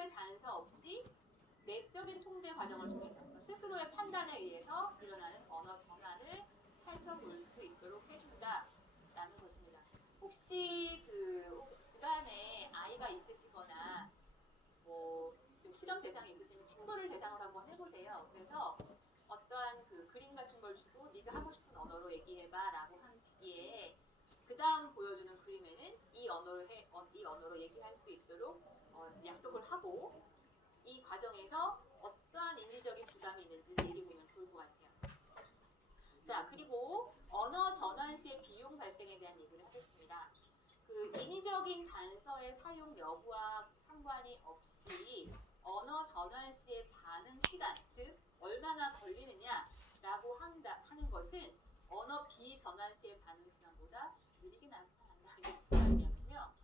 외부의 단서 없이 내적인 통제 과정을 통해서 스스로의 판단에 의해서 일어나는 언어 전환을 살펴볼 수 있도록 해준다라는 것입니다. 혹시 그 집안에 아이가 있으시거나 뭐 좀 실험 대상이 있으시면 친구를 대상으로 한번 해보세요. 그래서 어떠한 그 그림 같은 걸 주고 네가 하고 싶은 언어로 얘기해봐라고 한 뒤에 그 다음 보여주는 그림에는 이 언어로 얘기할 수 있도록 약속을 하고 이 과정에서 어떠한 인지적인 부담이 있는지 얘기해보면 좋을 것 같아요. 자, 그리고 언어 전환 시의 비용 발생에 대한 얘기를 하겠습니다. 그 인위적인 단서의 사용 여부와 상관이 없이 언어 전환 시의 반응 시간, 즉 얼마나 걸리느냐라고 하는 것은 언어 비전환 시의 반응 시간보다 느리게 나타난다. 이게 무슨 말이냐면요.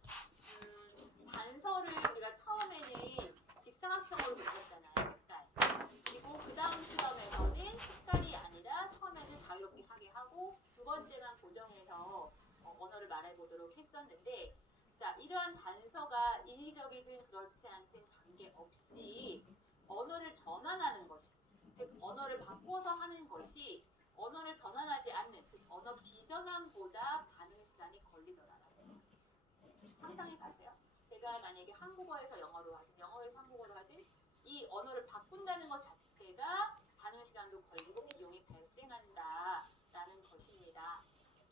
단서를 우리가 처음에는 직사각형으로 그렸잖아요. 색깔. 그리고 그 다음 시험에서는 색깔이 아니라 처음에는 자유롭게 하게 하고 두 번째만 고정해서 언어를 말해보도록 했었는데, 자, 이러한 단서가 인위적이든 그렇지 않든 관계없이 언어를 전환하는 것이, 즉 언어를 바꿔서 하는 것이 언어를 전환하지 않는, 즉 언어 비전환보다 반응 시간이 걸리더라라고. 상상해 가세요. 제가 만약에 한국어에서 영어로 하든 영어에서 한국어로 하든 이 언어를 바꾼다는 것 자체가 반응 시간도 걸리고 비용이 발생한다라는 것입니다.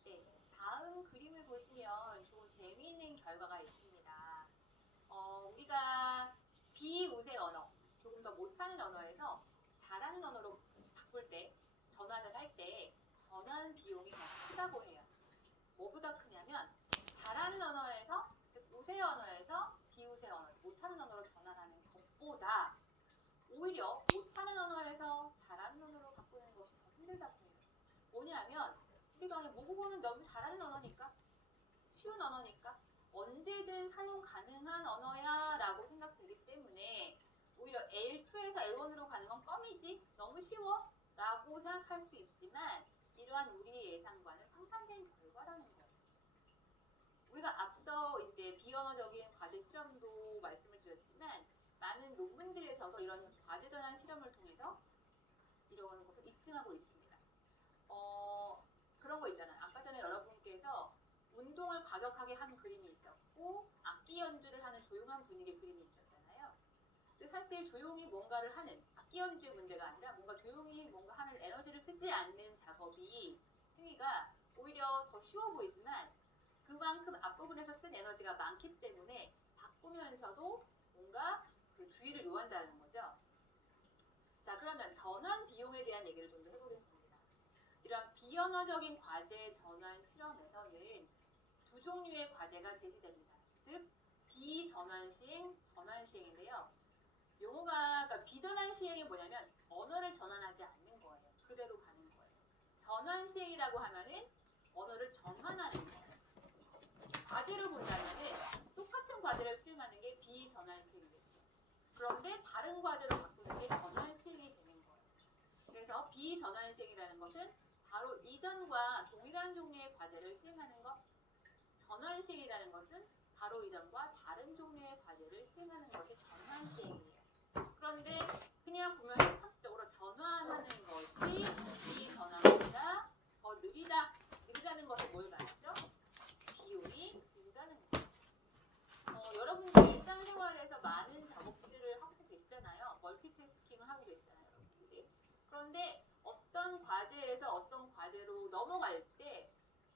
네, 다음 그림을 보시면 좀 재미있는 결과가 있습니다. 우리가 비우세 언어, 조금 더 못하는 언어에서 잘하는 언어로 바꿀 때, 전환을 할 때 전환 비용이 더 크다고 해요. 뭐보다 크냐면 잘하는 언어에서, 즉 우세 언어에서 비우세 언어, 못하는 언어로 전환하는 것보다 오히려 못하는 언어에서 잘하는 언어로 바꾸는 것이 더 힘들다고 해요. 뭐냐면 우리가 모국어는 너무 잘하는 언어니까, 쉬운 언어니까 언제든 사용 가능한 언어야 라고 생각되기 때문에 오히려 L2에서 L1으로 가는 건 껌이지, 너무 쉬워 라고 생각할 수 있지만 이러한 우리의 예상과는 상반된 결과라는 거예요. 우리가 앞서 이제 비언어적인 과제 실험도 말씀을 드렸지만 많은 논문들에서도 이런 과제 전환 실험을 통해서 이런 것을 입증하고 있습니다. 그런 거 있잖아요. 아까 전에 여러분께서 운동을 과격하게 하는 그림이 있었고 악기 연주를 하는 조용한 분위기의 그림이 있었잖아요. 근데 사실 조용히 뭔가를 하는 악기 연주의 문제가 아니라 뭔가 조용히 뭔가 하는 에너지를 쓰지 않는 작업이 행위가 오히려 더 쉬워 보이지만 그만큼 앞부분에서 쓴 에너지가 많기 때문에 바꾸면서도 뭔가 그 주의를 요한다는 거죠. 자, 그러면 전환 비용에 대한 얘기를 좀 더 해보겠습니다. 이런 비언어적인 과제 전환 실험에서는 두 종류의 과제가 제시됩니다. 즉, 비전환 시행, 전환 시행인데요. 용어가, 그러니까 비전환 시행이 뭐냐면 언어를 전환하지 않는 거예요. 그대로 가는 거예요. 전환 시행이라고 하면은 언어를 전환하는 거예요. 과제로 본다면은 똑같은 과제를 수행하는 게 비전환 시행이겠죠. 그런데 다른 과제로 바꾸는 게 전환 시행이 되는 거예요. 그래서 비전환 시행이라는 것은 바로 이전과 동일한 종류의 과제를 수행하는 것, 전환 시행이라는 것은 바로 이전과 다른 종류의 과제를 수행하는 것이 전환 시행이에요. 그런데 그냥 보면 상식적으로 전환하는 것이 비전환보다 더 느리다는 것을 뭘 말하죠? 비용이 든다는 거예요. 여러분들 일상생활에서 많은 작업들을 하고 계시잖아요. 멀티태스킹을 하고 계시잖아요, 여러분들이. 그런데 어떤 과제에서 어떤 과제로 넘어갈 때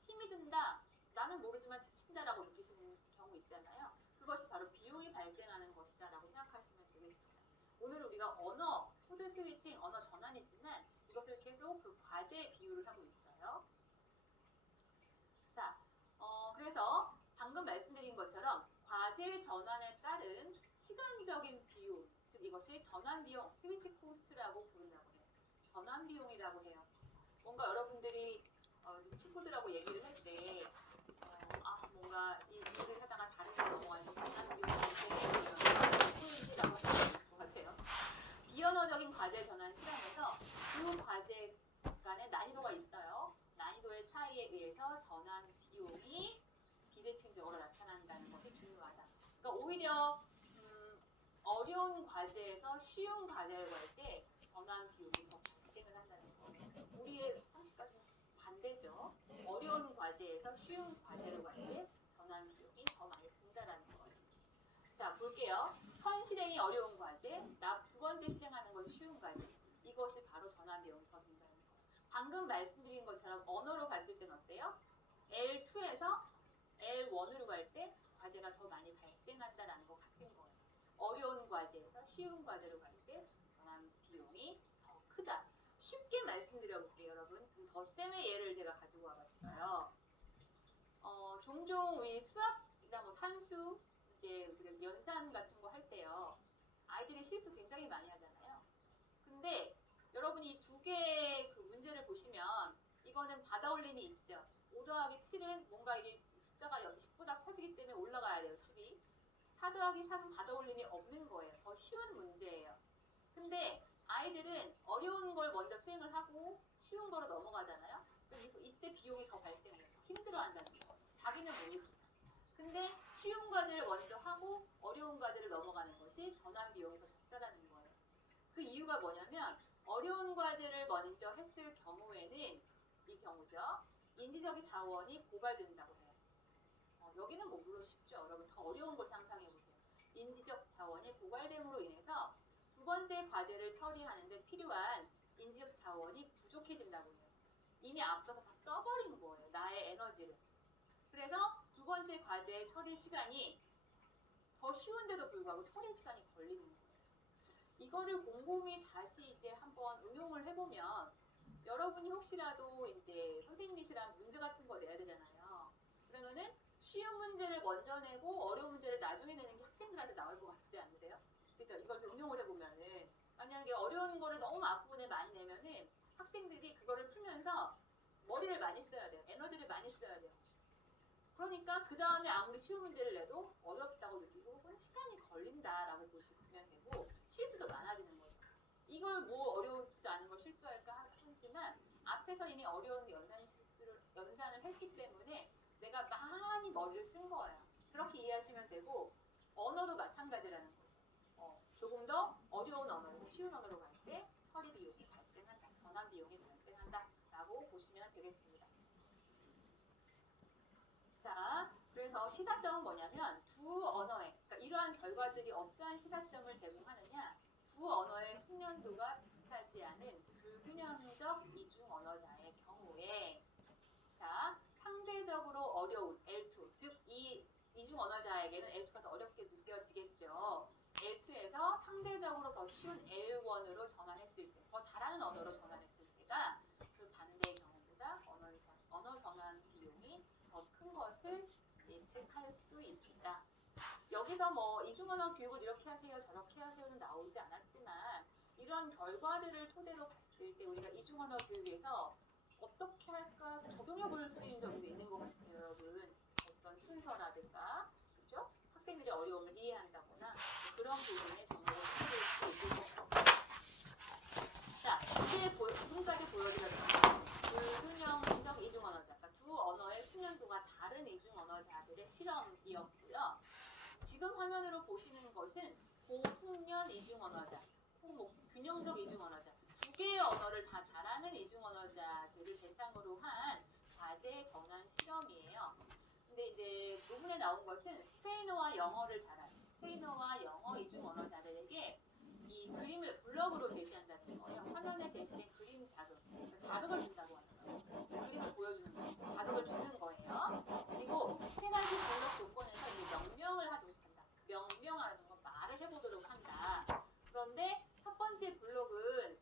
힘이 든다, 나는 모르지만 지친다라고 느끼시는 경우 있잖아요. 그것이 바로 비용이 발생하는 것이다라고 생각하시면 되겠습니다. 오늘 우리가 언어, 코드 스위칭, 언어 전환이지만 이것을 계속 그 과제에 비유를 하고 있어요. 자, 그래서 방금 말씀드린 것처럼 과제 전환에 따른 시간적인 비용, 즉 이것이 전환 비용, 스위치 코스트라고 부른다고 해요. 전환 비용이라고 해요. 뭔가 여러분들이 친구들하고 얘기를 할 때 뭔가 이 일을 하다가 다른 데 넘어가서 전환 비용이 되게 소인지라고 할 것 같아요. 비언어적인 과제 전환 실험에서 두 과제 간의 난이도가 있어요. 난이도의 차이에 의해서 전환 비용이 비대칭적으로 나타난다는 것이 중요하다. 그러니까 오히려 어려운 과제에서 쉬운 과제를 할 때 전환 비용이 더 발생을 한다는 거. 우리의 상식과는 반대죠. 어려운 과제에서 쉬운 과제를 할 때 전환 비용이 더 많이 든다라는 거예요. 자, 볼게요. 선 실행이 어려운 과제, 두 번째 실행하는 것이 쉬운 과제. 이것이 바로 전환 비용이 더 든다는 거예요. 방금 말씀드린 것처럼 언어로 갔을 때는 어때요? L2에서 L1으로 갈 때 과제가 더 많이 발생한다는 것 같은 거예요. 어려운 과제에서 쉬운 과제로 갈 때 전환 비용이 더 크다. 쉽게 말씀드려 볼게요, 여러분. 덧셈의 예를 제가 가지고 와봤어요. 종종 우리 수학이나 뭐 산수, 이제 우리가 연산 같은 거 할 때요. 아이들이 실수 굉장히 많이 하잖아요. 근데 여러분이 이 두 개의 그 문제를 보시면 이거는 받아올림이 있죠. 5 더하기 7은 뭔가 이게 숫자가 10보다 커지기 때문에 올라가야 돼요. 10이. 4 더하기 3은 받아올림이 없는 거예요. 더 쉬운 문제예요. 근데 아이들은 어려운 걸 먼저 수행을 하고 쉬운 거로 넘어가잖아요. 그래서 이때 비용이 더 발생해요. 힘들어한다는 거예요. 자기는 모르지만. 근데 쉬운 과제를 먼저 하고 어려운 과제를 넘어가는 것이 전환 비용이 더 적다라는 거예요. 그 이유가 뭐냐면 어려운 과제를 먼저 했을 경우에는 이 경우죠. 인지적 자원이 고갈된다고 해요. 여기는 뭐 물론 쉽죠. 여러분 더 어려운 걸 상상해보세요. 인지적 자원이 고갈됨으로 인해서 두 번째 과제를 처리하는데 필요한 인지적 자원이 부족해진다고 해요. 이미 앞서서 다 써버린 거예요. 나의 에너지를. 그래서 두 번째 과제 처리 시간이 더 쉬운데도 불구하고 처리 시간이 걸리는 거예요. 이거를 곰곰이 다시 이제 한번 응용을 해보면 여러분이 혹시라도 이제 선생님이시랑 문제 같은 거 내야 되잖아요. 그러면은 쉬운 문제를 먼저 내고 어려운 문제를 나중에 내는 게 학생들한테 나올 것 같지 않으세요? 그죠? 이걸 좀 응용을 해보면은 만약에 어려운 거를 너무 앞부분에 많이 내면은 학생들이 그거를 풀면서 머리를 많이 써야 돼요. 에너지를 많이 써야 돼요. 그러니까 그 다음에 아무리 쉬운 문제를 내도 어렵다고 느끼고 혹은 시간이 걸린다라고 보시면 되고 실수도 많아지는 거죠. 이걸 뭐 어려우지도 않은 걸 실수할까 하지만 앞에서 이미 어려운 연산을 했기 때문에 내가 많이 머리를 쓴 거예요. 그렇게 이해하시면 되고 언어도 마찬가지라는 거죠. 조금 더 어려운 언어에서 쉬운 언어로 갈 때 처리 비용이 발생한다. 전환 비용이 발생한다. 라고 보시면 되겠습니다. 자, 그래서 시사점은 뭐냐면 두 언어에, 그러니까 이러한 결과들이 어떠한 시사점을 제공하느냐, 두 언어의 숙련도가 비슷하지 않은 불균형적 이중 언어자의 경우에, 자, 상대적으로 어려운 L2, 즉 이 이중 언어자에게는 L2가 더 어렵게 느껴지겠죠. L2에서 상대적으로 더 쉬운 L1으로 전환했을 때, 더 잘하는 언어로 전환했을 때가 그 반대의 경우보다 언어 전환 비용이 더 큰 것을 예측할 수 있다. 여기서 뭐 이중언어 교육을 이렇게 하세요, 저렇게 하세요는 나오지 않았지만 이런 결과들을 토대로 봤을 때 우리가 이중언어 교육에서 어떻게 할까 적용해 볼 수 있는 점도 있는 것 같아요, 여러분. 어떤 순서라든가, 그렇죠? 학생들이 어려움을 이해한다거나 그런 부분에 정보를 찾을 수 있을 것 같아요. 자, 이제 지금까지 보여드렸던 불균형적 이중언어자, 그러니까 두 언어의 숙련도가 다른 이중언어자들의 실험이었고요. 지금 화면으로 보시는 것은 고숙련 이중언어자, 혹 균형적 이중언어자, 두 개의 언어를 다 잘하는 이중언어자들을 대상으로 한 과제 전환 실험이에요. 근데 이제 논문에 나온 것은 스페인어와 영어를 잘하는 스페인어와 영어 이중언어자들에게 이 그림을 블럭으로 제시한다는 거예요. 화면에 제시된 그림 자극, 자극을 준다고 하더라고요. 그림을 보여주는 거예요. 자극을 주는 거예요. 그리고 세 가지 블럭 조건에서 이제 명명을 하도록 한다. 명명하는 건 말을 해보도록 한다. 그런데 첫 번째 블록은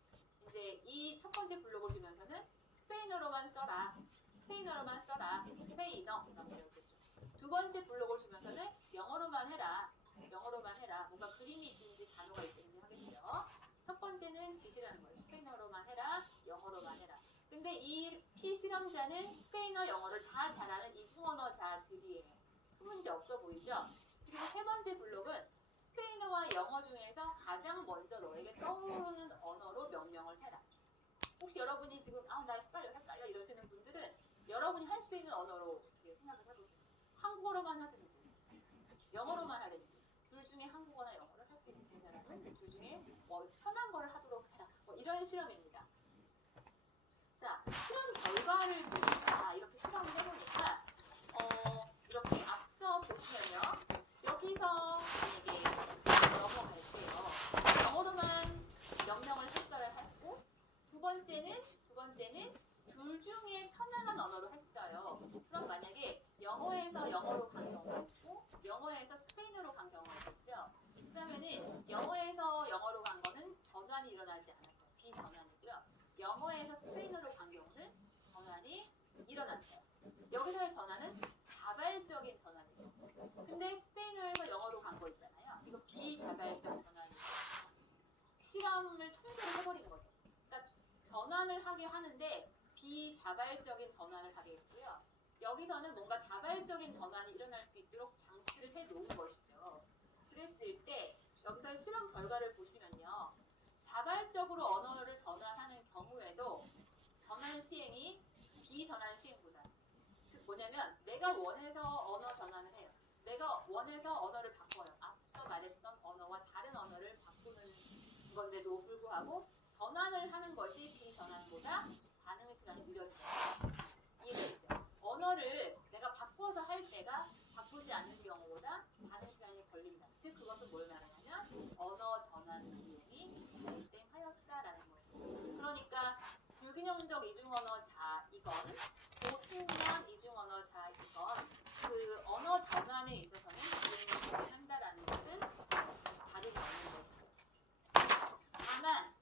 이제 이 첫 번째 블록을 주면서는 스페인어로만 써라. 스페인어로만 써라. 스페인어 이런 배우겠죠. 두 번째 블록을 주면서는 영어로만 해라. 영어로만 해라. 뭔가 그림이 있든지 단어가 있든지 하겠죠. 첫 번째는 지시라는 거예요. 스페인어로만 해라. 영어로만 해라. 근데 이 피실험자는 스페인어, 영어를 다 잘하는 이중언어자들이에요. 큰 문제 없어 보이죠? 그리고 세 번째 블록은 스페인어와 영어 중에서 가장 먼저 너에게 떠오르는 언어로 명명을 해라. 혹시 여러분이 지금 나 헷갈려 이러시는 분들은 여러분이 할 수 있는 언어로 생각을 해보세요. 한국어로만 하든지 영어로만 하든지 둘 중에 한국어나 영어를 할 수 있는 사람 둘 중에 뭐 편한 걸 하도록 해라. 뭐 이런 실험입니다. 자, 실험 결과를 보니까 이렇게 실험을 해보니까 이렇게 앞서 보시면요. 여기서 이게 넘어갈게요. 영어로만 명령을 했어야 했고 두 번째는 둘 중에 편안한 언어로 했어요. 그럼 만약에 영어에서 영어로 간 경우가 있고 영어에서 스페인어로 간 경우가 있죠. 그러면은 영어에서 영어로 간 거는 전환이 일어나지 않았어요. 비전환이고요. 영어에서 스페인어로 간 경우는 전환이 일어났어요. 여기서의 전환은 자발적인 전환이죠. 근데 스페인어에서 영어로 간 거 있잖아요. 이거 비자발적 전환이에요. 실험을 통제를 해버리는 거죠. 그러니까 전환을 하게 하는데 비자발적인 전환을 하게 했고요. 여기서는 뭔가 자발적인 전환이 일어날 수 있도록 장치를 해놓은 것이죠. 그랬을 때 여기서 실험 결과를 보시면요. 자발적으로 언어를 전환하는 경우에도 전환 시행이 비전환 시행보다 즉 뭐냐면 내가 원해서 언어 전환을 해요. 내가 원해서 언어를 바꿔요. 앞서 말했던 언어와 다른 언어를 바꾸는 건데도 불구하고 전환을 하는 것이 비전환보다 반응 시간이 느려져요. 이해되죠? 언어를 내가 바꿔서 할 때가 바꾸지 않는 경우보다 반응 시간이 걸린다. 즉 그것은 뭘 말하냐면 언어 전환 비용이 발생하였다라는 것이죠. 그러니까 불균형적 이중언어자이건 고승면 이중언어자이건 그 언어 전환에 있어서는 비용이 발생한다라는 것은 다르지 않는 것이죠. 다만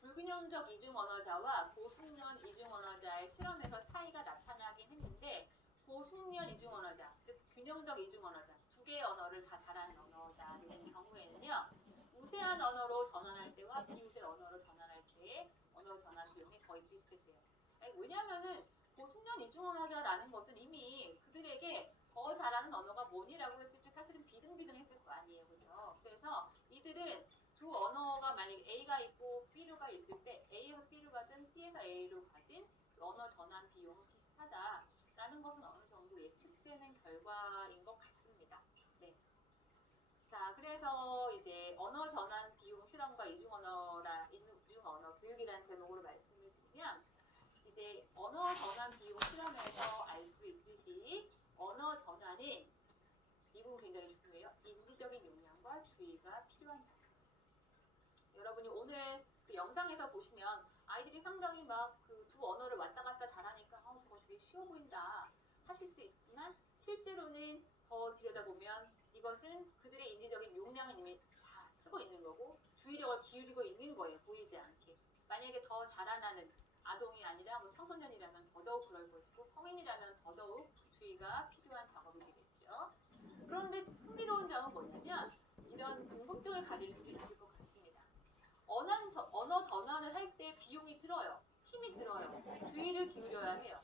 불균형적 이중언어자와 고숙련 이중언어자의 실험에서 차이가 나타나긴 했는데 고숙련 이중언어자, 즉 균형적 이중언어자, 두 개의 언어를 다 잘하는 언어자의 경우에는요. 우세한 언어로 전환할 때와 비우세 언어로 전환할 때의 언어 전환 비용이 거의 비슷해요. 왜냐하면은 고숙련 이중언어자라는 것은 이미 그들에게 더 잘하는 언어가 뭐니라고 했을 때 사실은 비등비등했을 거 아니에요. 그렇죠? 그래서 이들은 두 언어가 만약에 A가 있고 B류가 있을 때 A에서 B로 가든 B에서 A로 가든 언어 전환 비용은 비슷하다라는 것은 어느 정도 예측되는 결과인 것 같습니다. 네. 자, 그래서 이제 언어 전환 비용 실험과 이중언어 교육이라는 제목으로 말씀을 드리면 이제 언어 전환 비용 실험에서 알 수 있듯이 언어 전환은 이 부분 굉장히 중요해요. 인지적인 역량과 주의가 필요한 작업. 여러분이 오늘 그 영상에서 보시면 아이들이 상당히 막 그 두 언어를 왔다 갔다 잘하니까 저거 되게 쉬워 보인다 하실 수 있지만 실제로는 더 들여다보면 이것은 그들의 인지적인 용량은 이미 다 쓰고 있는 거고 주의력을 기울이고 있는 거예요. 보이지 않게. 만약에 더 자라나는 아동이 아니라 뭐 청소년이라면 더더욱 그럴 것이고 성인이라면 더더욱 주의가 필요한 작업이 되겠죠. 그런데 흥미로운 점은 뭐냐면 이런 궁금증을 가질 수 있을 것 같습니다. 언어 전환을 할 때 비용이 들어요. 힘이 들어요. 주의를 기울여야 해요.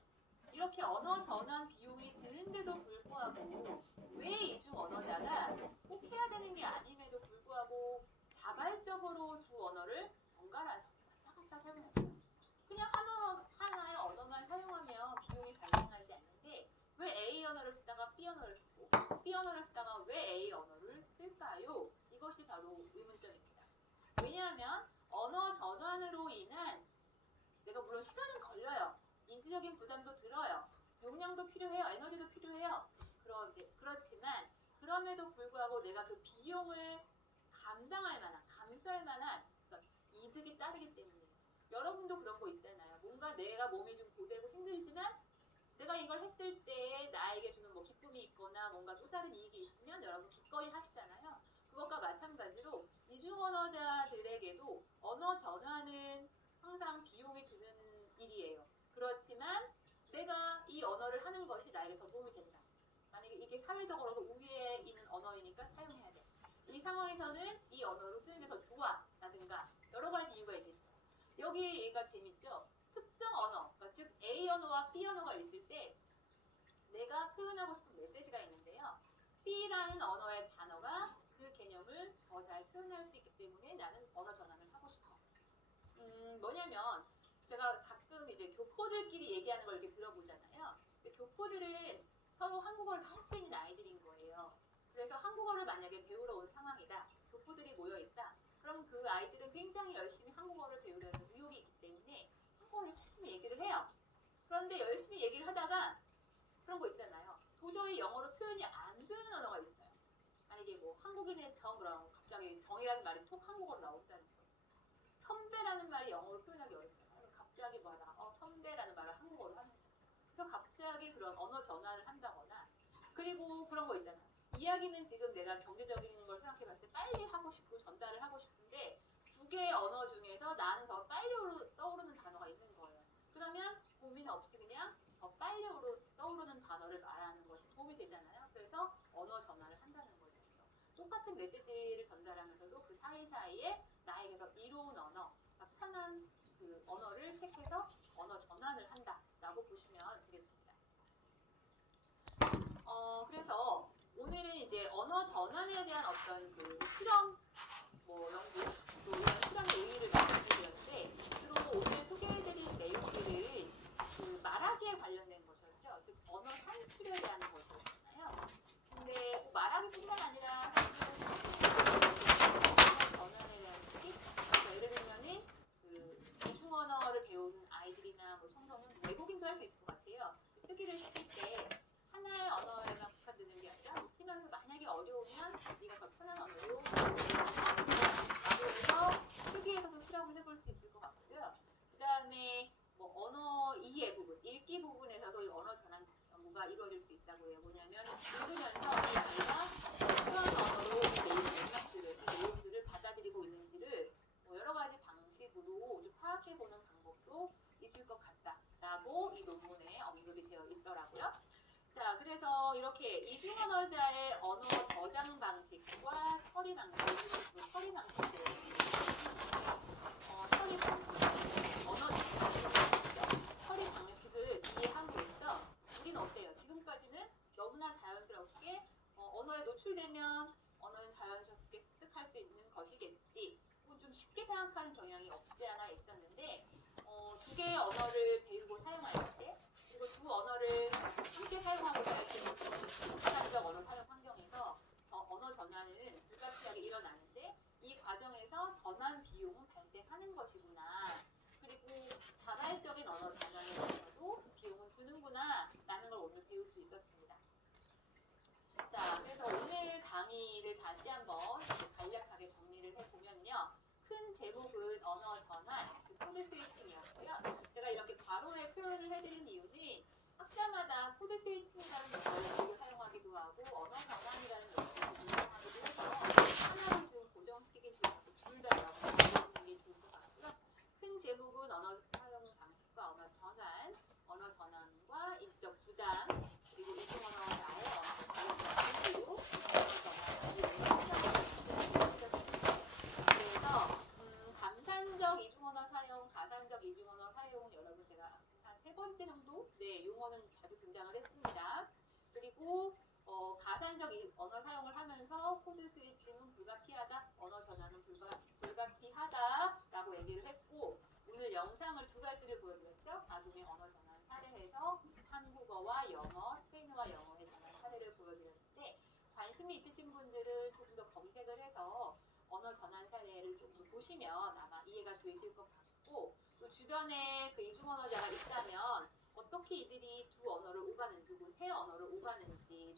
이렇게 언어 전환 비용이 드는데도 불구하고 왜 이중 언어자가 꼭 해야 되는 게 아님에도 불구하고 자발적으로 두 언어를 번갈아서 왔다 갔다 사용할까요? 그냥 하나의 언어만 사용하면 비용이 발생하지 않는데 왜 A 언어를 쓰다가 B 언어를 쓰고 B 언어를 쓰다가 왜 A 언어를 쓸까요? 이것이 바로 의문점입니다. 왜냐하면 언어 전환으로 인한 내가 물론 시간은 걸려요. 인지적인 부담도 들어요. 용량도 필요해요. 에너지도 필요해요. 그렇지만 그럼에도 불구하고 내가 그 비용을 감수할 만한 이득이 따르기 때문이에요. 여러분도 그런 거 있잖아요. 뭔가 내가 몸이 좀 고되고 힘들지만 내가 이걸 했을 때 나에게 주는 뭐 기쁨이 있거나 뭔가 또 다른 이익이 있으면 여러분 기꺼이 하시잖아요. 그것과 마찬가지로 이중언어자들에게도 언어 전환은 항상 비용이 드는 일이에요. 그렇지만 내가 이 언어를 하는 것이 나에게 더 도움이 된다. 만약에 이게 사회적으로도 우위에 있는 언어이니까 사용해야 돼. 이 상황에서는 이 언어를 쓰는 게 더 좋아. 라든가 여러 가지 이유가 있겠죠. 여기 얘가 재밌죠? 특정 언어, 그러니까 즉 A 언어와 B 언어가 있을 때 내가 표현하고 싶은 메시지가 있는데요. B라는 언어의 단어가 그 개념을 더 잘 표현할 수 있기 때문에 나는 언어 전환을 하고 싶어. 뭐냐면 제가 가끔 이제 교포들끼리 얘기하는 걸 이렇게 들어보잖아요. 교포들은 서로 한국어를 할 수 있는 아이들인 거예요. 그래서 한국어를 만약에 배우러 온 상황이다. 교포들이 모여있다. 근데 열심히 얘기를 하다가 그런 거 있잖아요. 도저히 영어로 표현이 안 되는 언어가 있어요. 만약에 뭐 한국인의처럼 갑자기 정이라는 말이 톡 한국어로 나온다는 거죠. 선배라는 말이 영어로 표현하기 어렵잖아요. 갑자기 뭐하다 선배라는 말을 한국어로 하는 거예요. 그래서 갑자기 그런 언어 전환을 한다거나 그리고 그런 거 있잖아요. 이야기는 지금 내가 경제적인 걸 생각해봤을 때 빨리 하고 싶고 전달을 하고 싶은데 두 개의 언어 중에서 나는 더 빨리 떠오르는 단어가 있는 거예요. 그러면 고민 없이 그냥 더 빨리 떠오르는 단어를 말하는 것이 도움이 되잖아요. 그래서 언어 전환을 한다는 거죠. 똑같은 메시지를 전달하면서도 그 사이사이에 나에게 더 이로운 언어, 편한 그 언어를 택해서 언어 전환을 한다라고 보시면 되겠습니다. 그래서 오늘은 이제 언어 전환에 대한 어떤 그 실험 연구 또 이런 실험의 의의를 말씀드렸는데 주로 오늘 소개해드린 내용들은 그 말하기에 관련된 것이었죠. 즉 언어 산출에 대한 것이었잖아요. 근데 뭐 말하기뿐만 아니라 언어 전환에 대한 팁, 예를 들면은 그 이중 언어를 배우는 아이들이나 뭐 청소년, 외국인도 할 수 있을 것 같아요. 쓰기를 시킬 때 하나의 언어에만 국한되는 게 아니라 쓰면서 만약에 어려우면 네가 더 편한 언어로 해서 쓰기에서도 실험을 해볼 수 있을 것 같고요. 그 다음에 뭐 언어 이해 부분, 읽기 부분에서도 언어 전환 연구가 이루어질 수 있다고 해요. 뭐냐면 읽으면서 이 아이가 어떤 언어로 이 내용들을 받아들이고 있는지를 뭐 여러 가지 방식으로 좀 파악해보는 방법도 있을 것 같다라고 이 논문에 언급이 되어 있더라고요. 자, 그래서 이렇게 이중 언어자의 언어 저장 방식과 처리 방식, 처리 방식들, 처리 방식을 이해함으로써 우리는 어때요? 지금까지는 너무나 자연스럽게 언어에 노출되면 언어는 자연스럽게 습득할 수 있는 것이겠지. 혹은 좀 쉽게 생각하는 경향이 없지 않아 있었는데 두 개의 언어를 배우고 사용할 때 그리고 두 언어를 함께 사용하고자 할 때 극단적 언어 사용 환경에서 언어 전환은 불가피하게 일어나는데 이 과정에서 전환 비용은 발생하는 것이구나. 그리고 자발적인 언어 전환에 대해서도 비용은 드는구나 라는 걸 오늘 배울 수 있었습니다. 자, 그래서 오늘 강의를 다시 한번 간략하게 정리를 해보면요. 큰 제목은 언어 전환, 코드 스위칭이었고요. 제가 이렇게 괄호에 표현을 해드린 이유는 학자마다 코드 스위칭이라는 용어를 사용하기도 하고 언어 전환이라는 용어를 사용하기도 해서 하나로 지금 고정시키긴 좋고 둘 다 여러분 게 좋을 것 같고요. 큰 제목은 언어 사용 방식과 언어 전환과 인적 부담 그리고 이중 언어자의 언어 그리고 그래서 감산적 이중언어 사용, 가산적 이중언어 사용은 여러분 제가 한 3번째 정도 용어는 자주 등장을 했습니다. 그리고 가산적 언어 사용을 하면서 코드 스위칭은 불가피하다, 언어 전환은 불가피하다라고 얘기를 했고 오늘 영상을 2가지를 보여드렸죠. 아동의 언어 전환 사례에서 한국어와 영어, 스페인어와 영어의 전환 사례를 보여드렸는데 관심이 있으신 분들은 조금 더 검색을 해서 언어 전환 사례를 조금 보시면 아마 이해가 되실 것 같고 또 주변에 그 이중 언어자가 있다면 어떻게 이들이 두 언어를 오가는지, 세 언어를 오가는지